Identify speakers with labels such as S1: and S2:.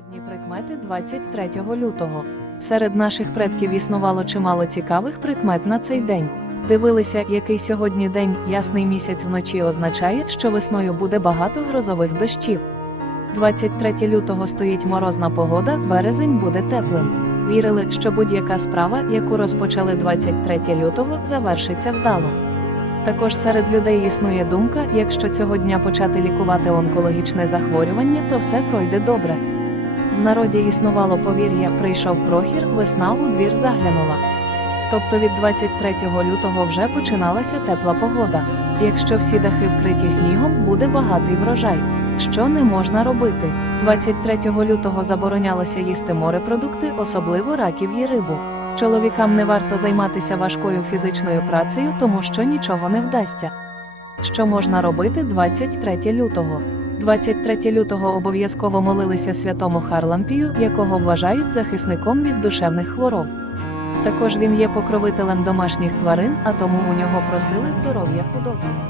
S1: Народні прикмети 23 лютого. Серед наших предків існувало чимало цікавих прикмет на цей день. Дивилися, який сьогодні день ясний місяць вночі означає, що весною буде багато грозових дощів. 23 лютого стоїть морозна погода, березень буде теплим. Вірили, що будь-яка справа, яку розпочали 23 лютого, завершиться вдало. Також серед людей існує думка, якщо цього дня почати лікувати онкологічне захворювання, то все пройде добре. В народі існувало повір'я прийшов прохір, весна у двір заглянула. Тобто від 23 лютого вже починалася тепла погода. Якщо всі дахи вкриті снігом, буде багатий врожай. Що не можна робити? 23 лютого заборонялося їсти морепродукти, особливо раків і рибу. Чоловікам не варто займатися важкою фізичною працею, тому що нічого не вдасться. Що можна робити 23 лютого? 23 лютого обов'язково молилися святому Харлампію, якого вважають захисником від душевних хвороб. Також він є покровителем домашніх тварин, а тому у нього просили здоров'я худоби.